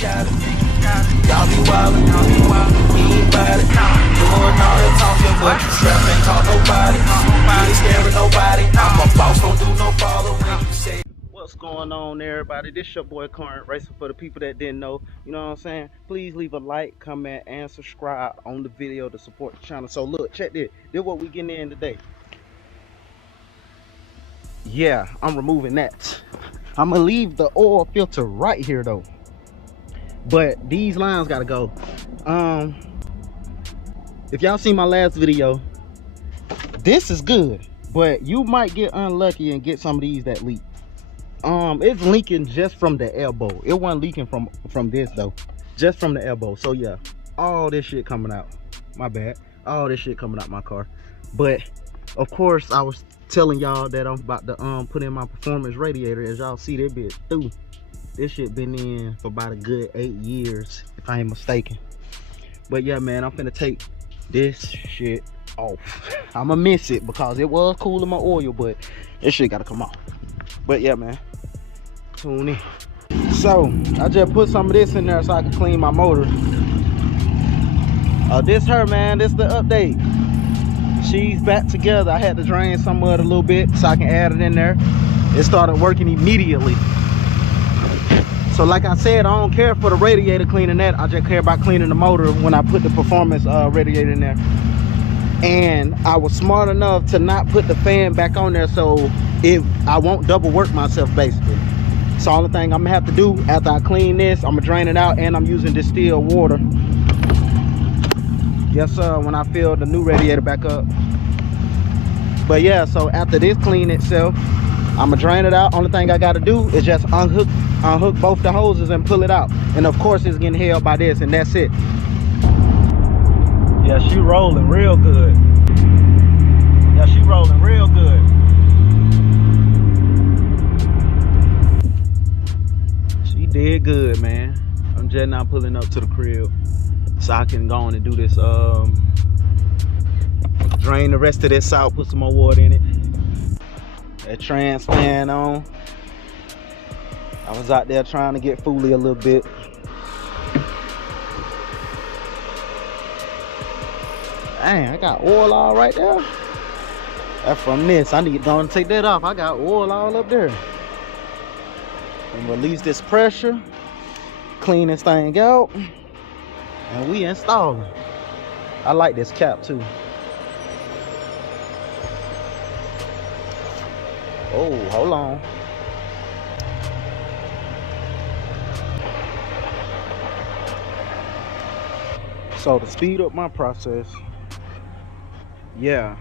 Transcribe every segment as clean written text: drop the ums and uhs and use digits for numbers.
got it. Y'all be wildin', he ain't bout it. Doing all that talking, but you strap ain't talk nobody. You ain't scaring nobody. I'm a boss, don't do no follow when you say. What's going on, everybody? This your boy Current Racer. For the people that didn't know, you know what I'm saying? Please leave a like, comment, and subscribe on the video to support the channel. So look, check this. This what we getting in today. Yeah, I'm removing that. I'm gonna leave the oil filter right here though. But these lines gotta go. If y'all see my last video, this is good, but you might get unlucky and get some of these that leak. It's leaking just from the elbow. It wasn't leaking from this though, just from the elbow. So yeah, all this shit coming out. My bad. All this shit coming out my car. But of course, I was telling y'all that I'm about to put in my Performance Radiator. As y'all see, that bit through. This shit been in for about a good 8 years, if I ain't mistaken. But yeah, man, I'm finna take this shit off. I'ma miss it because it was cool in my oil, but this shit gotta come off. But yeah, man, tune in. So I just put some of this in there so I can clean my motor. This her, man, this the update. She's back together. I had to drain some of it a little bit so I can add it in there. It started working immediately. So like I said, I don't care for the radiator cleaning that. I just care about cleaning the motor when I put the Performance Radiator in there. And I was smart enough to not put the fan back on there, so I won't double work myself basically. So only thing I'm gonna have to do after I clean this, I'm gonna drain it out, and I'm using distilled water. Yes sir, when I fill the new radiator back up. But yeah, so after this clean itself, I'm gonna drain it out. Only thing I gotta do is just unhook both the hoses and pull it out. And of course it's getting held by this, and that's it. Yeah, she rolling real good. Yeah, she rolling real good. She did good, man. I'm just now pulling up to the crib so I can go on and do this, drain the rest of this out, put some more water in it. That trans fan on. I was out there trying to get fooly a little bit. Dang, I got oil all right there. That's from this. I need to go and take that off. I got oil all up there. And release this pressure. Clean this thing out. And we installing. I like this cap too. Oh, hold on. So to speed up my process, yeah,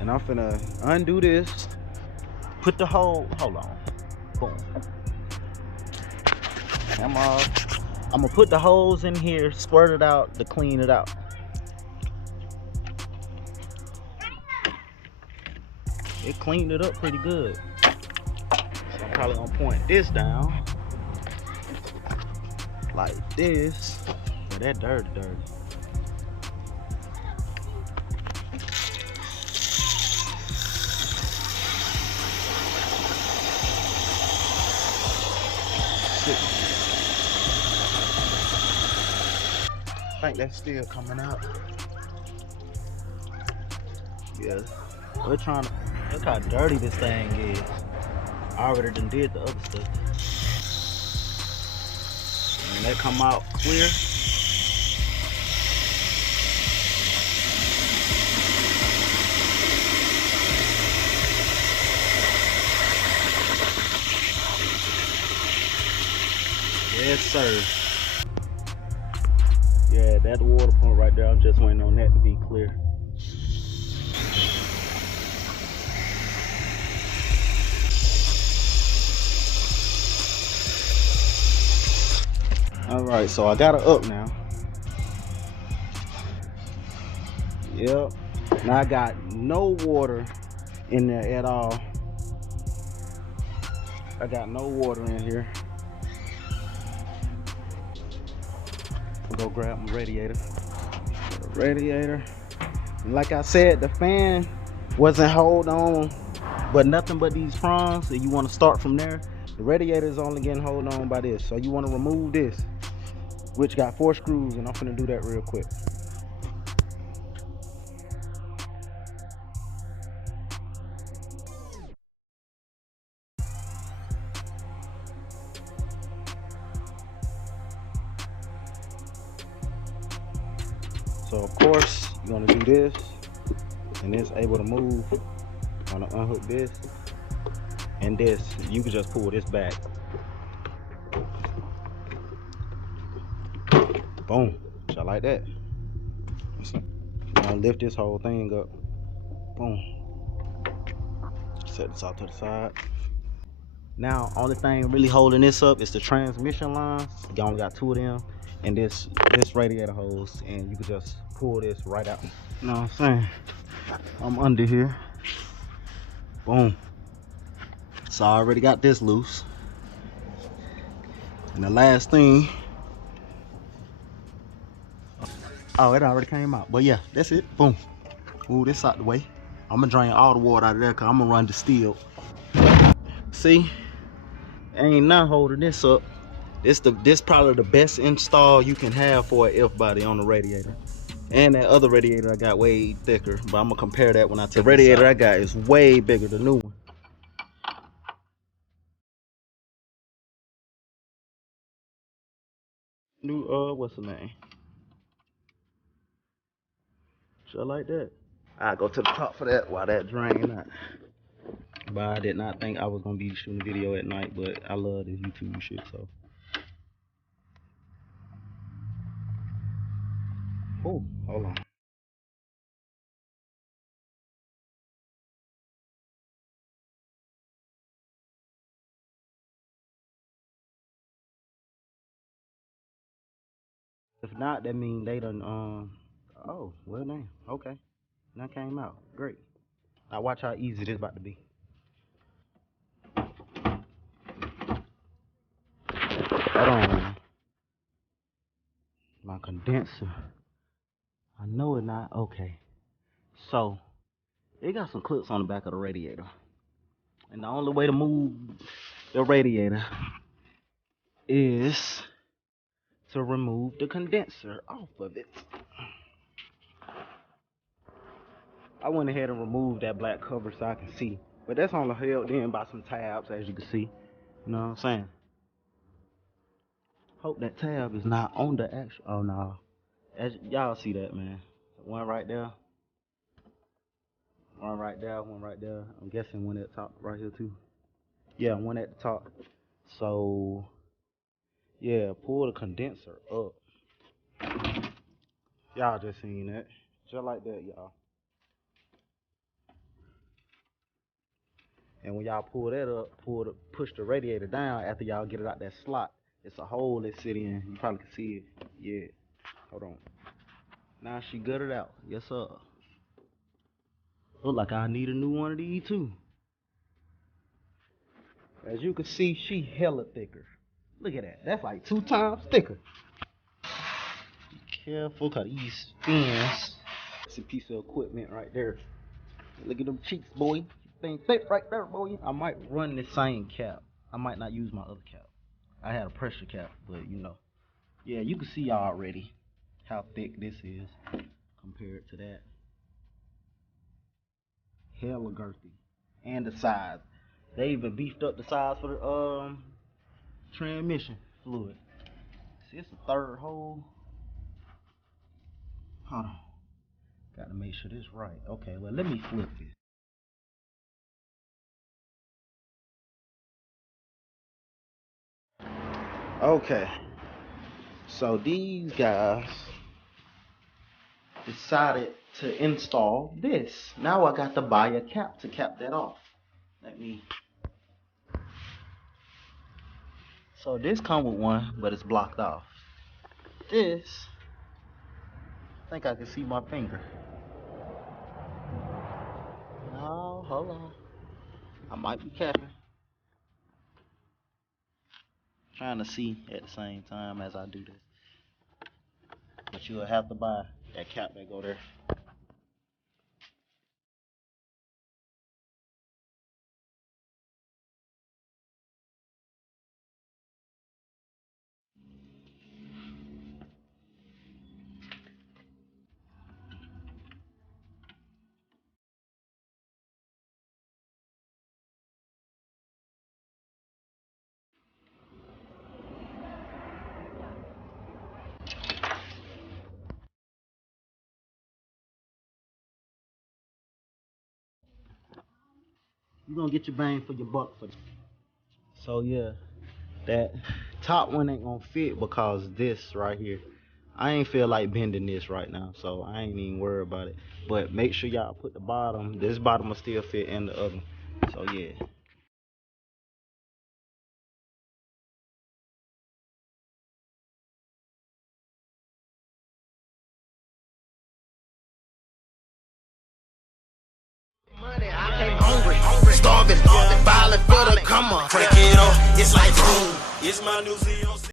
and I'm finna undo this, put the hold on, boom. I'm gonna put the hose in here, squirt it out to clean it out. It cleaned it up pretty good. So I'm probably gonna point this down like this. But that dirty. I think that's still coming out. Yeah, we're trying to look how dirty this thing is. I already done did the other stuff. And that come out clear. Yes sir. Yeah, that water pump right there, I'm just waiting on that to be clear. All right, so I got it up now. Yep. Now I got no water in there at all. I got no water in here. I'll go grab my radiator. And like I said, the fan wasn't hold on, but nothing but these prongs. So you want to start from there. The radiator is only getting hold on by this. So you want to remove this. which got 4 screws, and I'm finna do that real quick. So of course you're gonna do this, and it's able to move. Gonna unhook this, and this you can just pull this back. Boom, just like that. Now lift this whole thing up. Boom. Set this off to the side. Now, only thing really holding this up is the transmission lines. You only got 2 of them, and this radiator hose, and you can just pull this right out. You know what I'm saying? I'm under here. Boom. So I already got this loose. And the last thing, oh, it already came out. But yeah, that's it. Boom. Move this out the way. I'm gonna drain all the water out of there because I'm gonna run distilled. See, ain't not holding this up. This probably the best install you can have for an F-body on the radiator. And that other radiator I got way thicker, but I'm gonna compare that when I take the radiator I got is way bigger, the new one. New what's the name? Just like that. I go to the top for that while that drain out. But I did not think I was gonna be shooting a video at night, but I love this YouTube shit, so. Oh, hold on. If not, that means they done oh, well damn. Okay. That came out. Great. Now watch how easy this about to be. Hold on. My condenser. I know it not. Okay. So it got some clips on the back of the radiator. And the only way to move the radiator is to remove the condenser off of it. I went ahead and removed that black cover so I can see. But that's only held in by some tabs, as you can see. You know what I'm saying? Hope that tab is not on the actual. Oh no. As y'all see that, man. One right there. One right there. One right there. I'm guessing one at the top right here too. Yeah, one at the top. So yeah, pull the condenser up. Y'all just seen that. Just like that, y'all. And when y'all pull that up, push the radiator down after y'all get it out that slot. It's a hole that sit in. You probably can see it. Yeah. Hold on. Now she gutted out. Yes, sir. Look like I need a new one of these too. As you can see, she hella thicker. Look at that. That's like 2 times thicker. Be careful, cause these fins. It's a piece of equipment right there. Look at them cheeks, boy. Thing thick right there, boy. I might run the same cap. I might not use my other cap. I had a pressure cap, but you know. Yeah, you can see already how thick this is compared to that. Hella girthy. And the size. They even beefed up the size for the transmission fluid. See, it's a 3rd hole. Hold on. Gotta make sure this right. Okay, well, let me flip this. Okay. So these guys decided to install this. Now I got to buy a cap to cap that off. Let me. So this come with one, but it's blocked off. This, I think I can see my finger. No, hold on. I might be capping. Trying to see at the same time as I do this. But you'll have to buy that cap that go there. you're gonna get your bang for your buck for this. So yeah, that top one ain't gonna fit because this right here, I ain't feel like bending this right now, so I ain't even worried about it. But make sure y'all put the bottom, this bottom will still fit in the other. So yeah. Hungry, starving, violent for the come on. Crank it up, it's like boom. It's my new